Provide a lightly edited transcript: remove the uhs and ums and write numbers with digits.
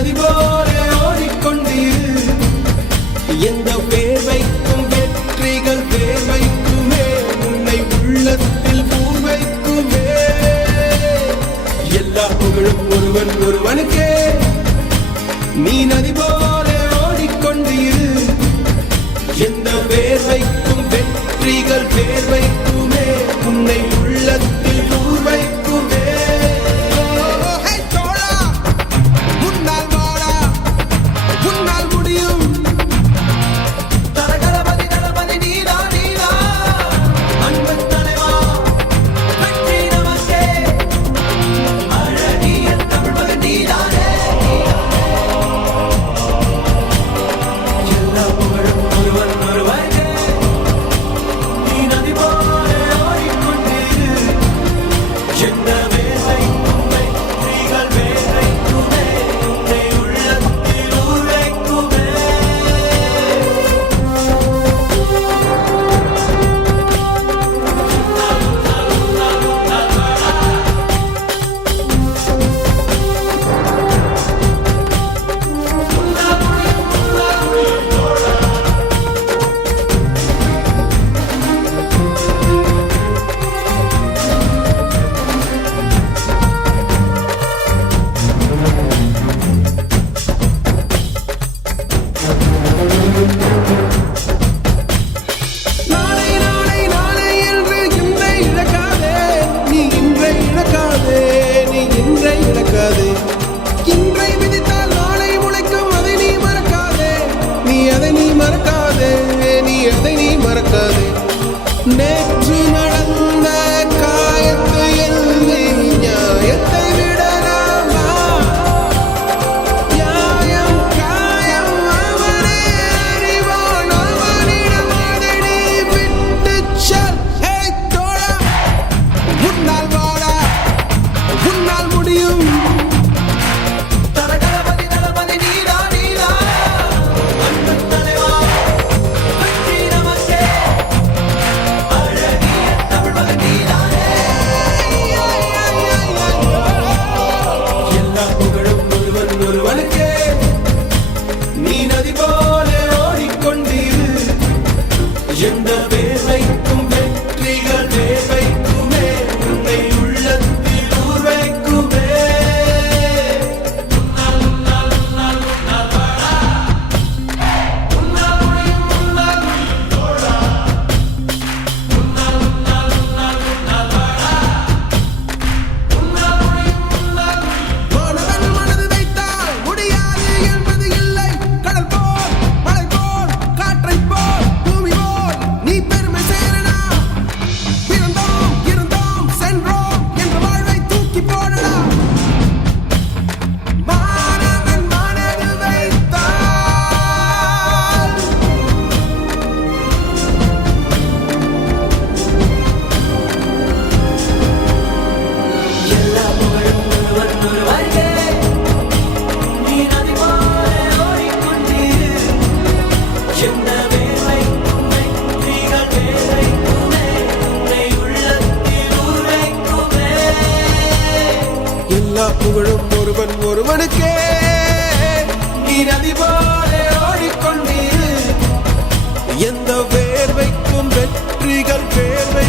நதி போல ஓடிக்கொண்டீர். எந்த வேர்வைக்கும் வெற்றிகள் வேர்வைக்குமே, உன்னை உள்ளத்தில் பூர்வைக்குமே. எல்லா புகழும் ஒருவன் ஒருவனுக்கே. நீ நதி போல ஓடிக்கொண்டீர். எந்த வேர்வைக்கும் வெற்றிகள் வேர்வைக்குமே, உன்னை உள்ளத்தில் பூர்வைக்குமே. நேற்று நடந்த காயத்தை எழுதி நியாயத்தை விடலாமா? நியாயம் காயம் அவனே அறிவான், அவனிடம் அதை நீ விட்டுச் செல். ஹே தோழா, உன்னால் வாடா, உன்னால் முடியும். நீ நதி போல ஓடிக்கொண்டீர். எந்த வேர்வைக்கும் வெற்றிகள் வேர்வைக்குமே, உன்னை உள்ளத்தில் ஊர்வைக்குமே. எல்லா புகழும் ஒருவன் ஒருவனுக்கே. நீ நதி போல ஓடிக்கொண்டீர். எந்த வேர்வைக்கும் வெற்றிகள் வேர்வை